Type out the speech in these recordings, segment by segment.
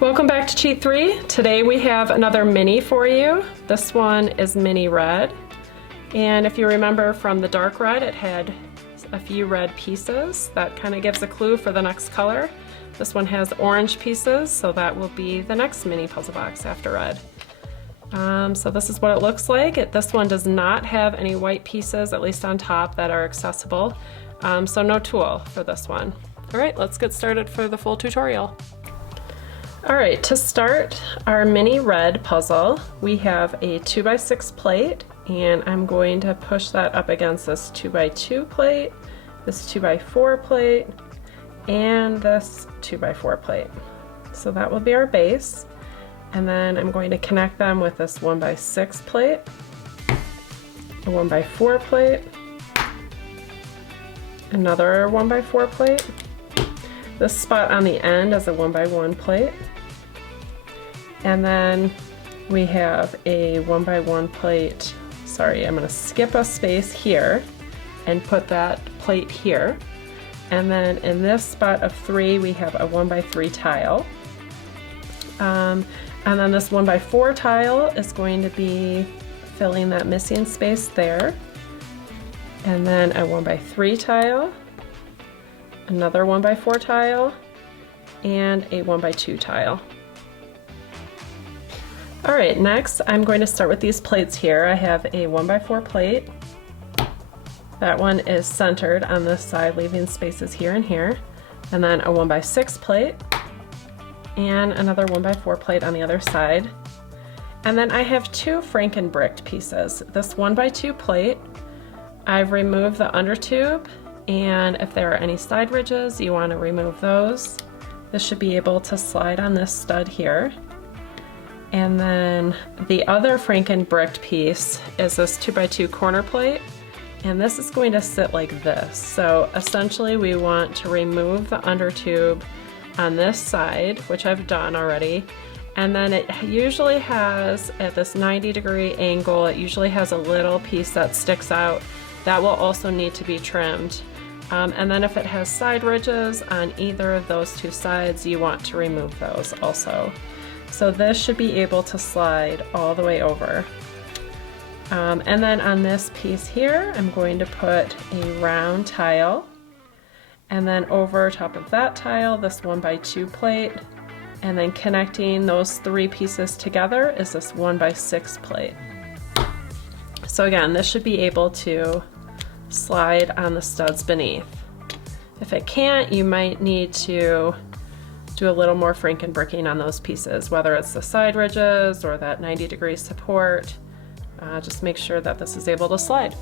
Welcome back to Cheat 3. Today we have another mini for you. This one is mini red. And if you remember from the dark red, it had a few red pieces. That kind of gives a clue for the next color. This one has orange pieces, so that will be the next mini puzzle box after red. So this is what it looks like. This one does not have any white pieces, at least on top, that are accessible. So no tool for this one. All right, let's get started for the full tutorial. All right, to start our mini red puzzle, we have a 2x6 plate, and I'm going to push that up against this 2x2 plate, this 2x4 plate, and this 2x4 plate. So that will be our base. And then I'm going to connect them with this 1x6 plate, a 1x4 plate, another 1x4 plate. This spot on the end is a 1x1 plate. And then we have a 1x1 plate. Sorry, I'm going to skip a space here and put that plate here. And then in this spot of 3, we have a 1x3 tile. And then this 1x4 tile is going to be filling that missing space there. And then a 1x3 tile, another 1x4 tile, and a 1x2 tile. All right, next I'm going to start with these plates here. I have a 1x4 plate. That one is centered on this side, leaving spaces here and here. And then a 1x6 plate, and another 1x4 plate on the other side. And then I have two Frankenbricked pieces. This 1x2 plate, I've removed the under tube, and if there are any side ridges, you want to remove those. This should be able to slide on this stud here. And then the other Frankenbricked piece is this 2x2 corner plate, and this is going to sit like this. So essentially we want to remove the under tube on this side, which I've done already, and then it usually has, at this 90-degree angle, it usually has a little piece that sticks out. That will also need to be trimmed. And then if it has side ridges on either of those two sides, you want to remove those also. So this should be able to slide all the way over. And then on this piece here, I'm going to put a round tile. And then over top of that tile, this 1x2 plate. And then connecting those 3 pieces together is this 1x6 plate. So again, this should be able to slide on the studs beneath. If it can't, you might need to do a little more Frankenbricking on those pieces, whether it's the side ridges or that 90-degree support. Just make sure that this is able to slide.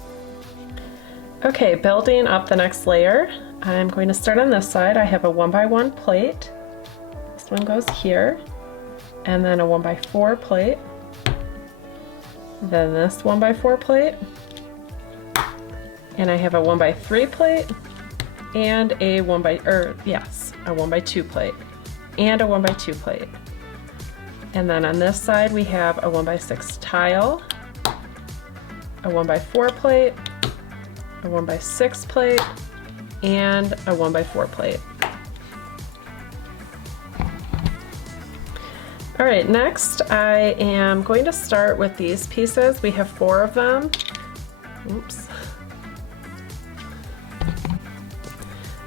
Okay, building up the next layer, I'm going to start on this side. I have a 1x1 plate. This one goes here, and then a 1x4 plate. Then this 1x4 plate, and I have a 1x3 plate, and a 1x2 plate, and a 1x2 plate. And then on this side we have a 1x6 tile, a 1x4 plate, a 1x6 plate, and a 1x4 plate. All right, next I am going to start with these pieces. We have 4 of them. Oops.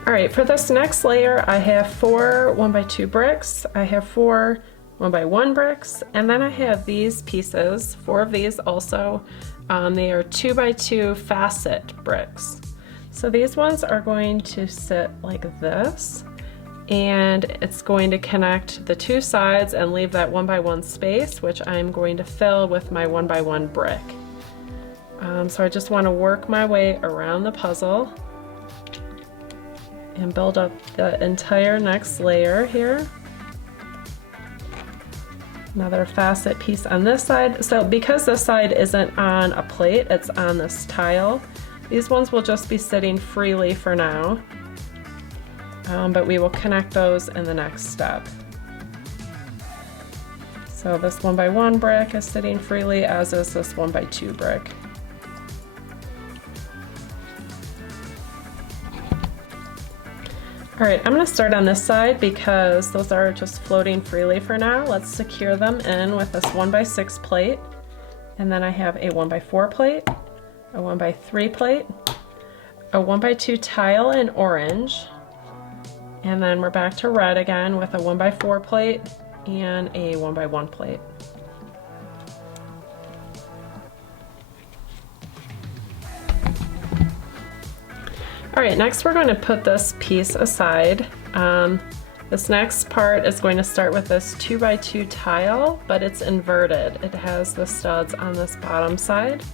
All right, for this next layer, I have 4 1x2 bricks. I have 4 1x1 bricks, and then I have these pieces, 4 of these also. They are 2x2 facet bricks. So these ones are going to sit like this, and it's going to connect the 2 sides and leave that 1x1 space, which I'm going to fill with my 1x1 brick. So I just want to work my way around the puzzle and build up the entire next layer here. Another facet piece on this side. So because this side isn't on a plate, it's on this tile, these ones will just be sitting freely for now, but we will connect those in the next step. So this 1x1 brick is sitting freely, as is this 1x2 brick. All right, I'm gonna start on this side because those are just floating freely for now. Let's secure them in with this 1x6 plate. And then I have a 1x4 plate, a 1x3 plate, a 1x2 tile in orange, and then we're back to red again with a 1x4 plate and a 1x1 plate. All right, next we're going to put this piece aside. This next part is going to start with this 2x2 tile, but it's inverted. It has the studs on this bottom side.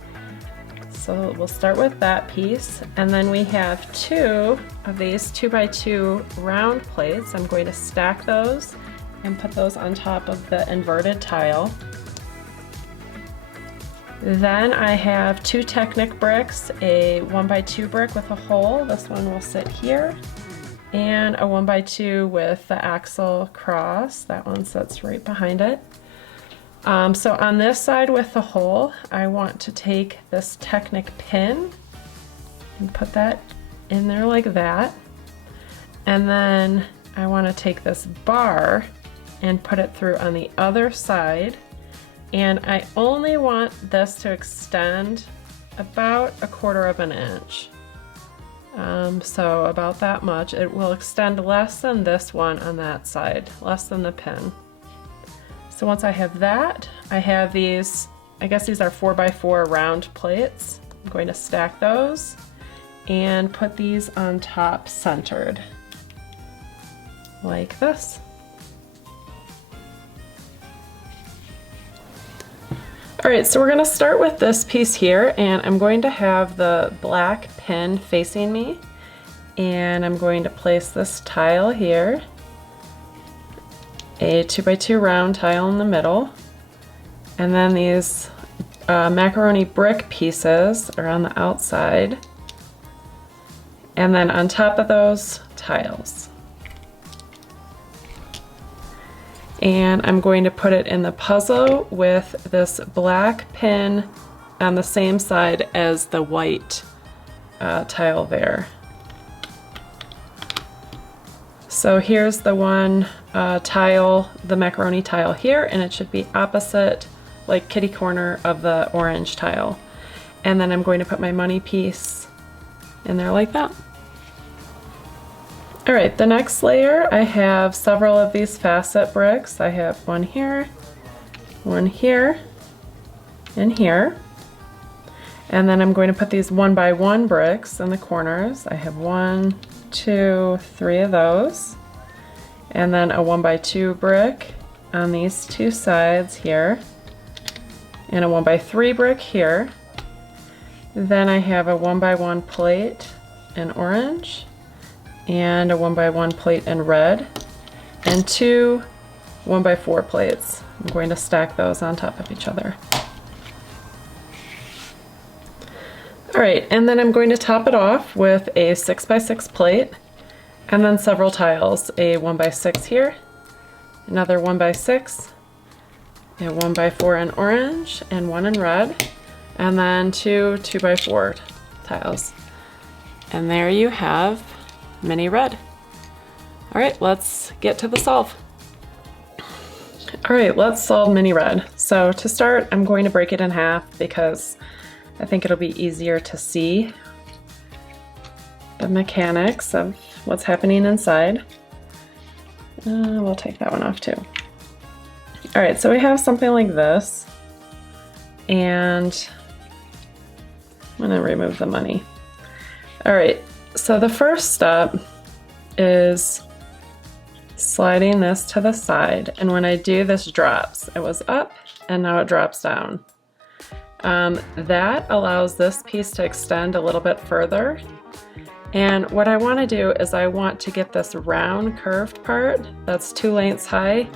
So we'll start with that piece. And then we have two of these 2x2 round plates. I'm going to stack those and put those on top of the inverted tile. Then I have two Technic bricks, a 1x2 brick with a hole. This one will sit here. And a 1x2 with the axle cross. That one sits right behind it. So on this side with the hole, I want to take this Technic pin and put that in there like that. And then I want to take this bar and put it through on the other side. And I only want this to extend about 1/4 of an inch. So about that much. It will extend less than this one on that side, less than the pin. So once I have that, I have these, I guess these are 4x4 round plates. I'm going to stack those and put these on top centered, like this. All right, so we're gonna start with this piece here, and I'm going to have the black pin facing me, and I'm going to place this tile here, a 2x2 round tile in the middle, and then these macaroni brick pieces are on the outside, and then on top of those tiles. And I'm going to put it in the puzzle with this black pin on the same side as the white tile there. So here's the one tile, the macaroni tile here, and it should be opposite, like kitty corner of the orange tile. And then I'm going to put my money piece in there like that. All right, the next layer, I have several of these facet bricks. I have one here, and here. And then I'm going to put these 1x1 bricks in the corners. I have 1, 2, 3 of those. And then a 1x2 brick on these two sides here. And a 1x3 brick here. Then I have a 1x1 plate in orange, and a 1x1 plate in red, and two 1x4 plates. I'm going to stack those on top of each other. All right, and then I'm going to top it off with a 6x6 plate, and then several tiles, a 1x6 here, another 1x6, a 1x4 in orange, and one in red, and then two 2x4 tiles. And there you have mini red. All right, let's get to the solve. All right, let's solve mini red. So to start, I'm going to break it in half because I think it'll be easier to see the mechanics of what's happening inside. We'll take that one off too. All right, so we have something like this, and I'm gonna remove the money. All right, so the first step is sliding this to the side, and when I do, this drops. It was up and now it drops down. That allows this piece to extend a little bit further, and what I want to do is I want to get this round curved part that's 2 lengths high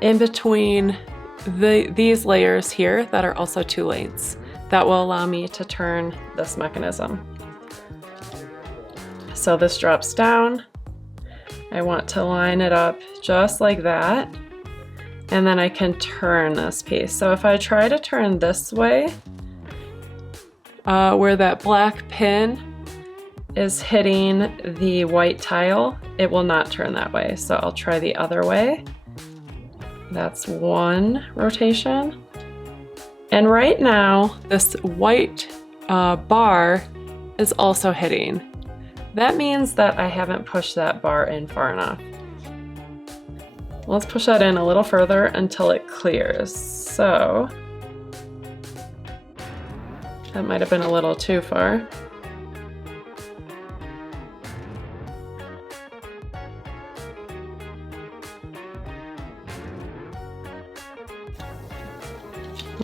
in between these layers here that are also 2 lengths. That will allow me to turn this mechanism. So this drops down. I want to line it up just like that, and then I can turn this piece. So if I try to turn this way, where that black pin is hitting the white tile, it will not turn that way. So I'll try the other way. That's one rotation. And right now, this white bar is also hitting. That means that I haven't pushed that bar in far enough. Let's push that in a little further until it clears. So that might have been a little too far.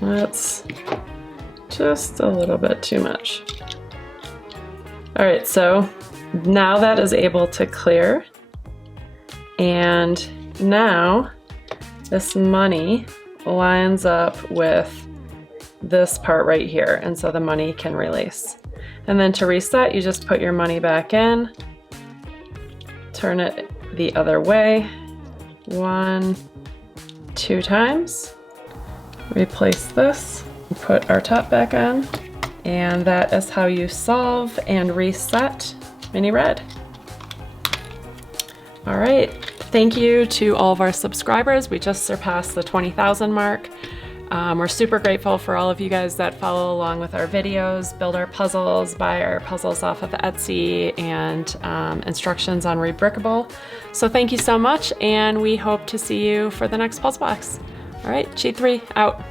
That's just a little bit too much. All right, so now that is able to clear. And now this money lines up with this part right here, and so the money can release. And then to reset, you just put your money back in, turn it the other way, 1, 2 times, replace this, put our top back on, and that is how you solve and reset Mini Red. All right, thank you to all of our subscribers. We just surpassed the 20,000 mark. We're super grateful for all of you guys that follow along with our videos, build our puzzles, buy our puzzles off of Etsy, and instructions on Rebrickable. So thank you so much, and we hope to see you for the next puzzle box. All right, Cheat 3 out.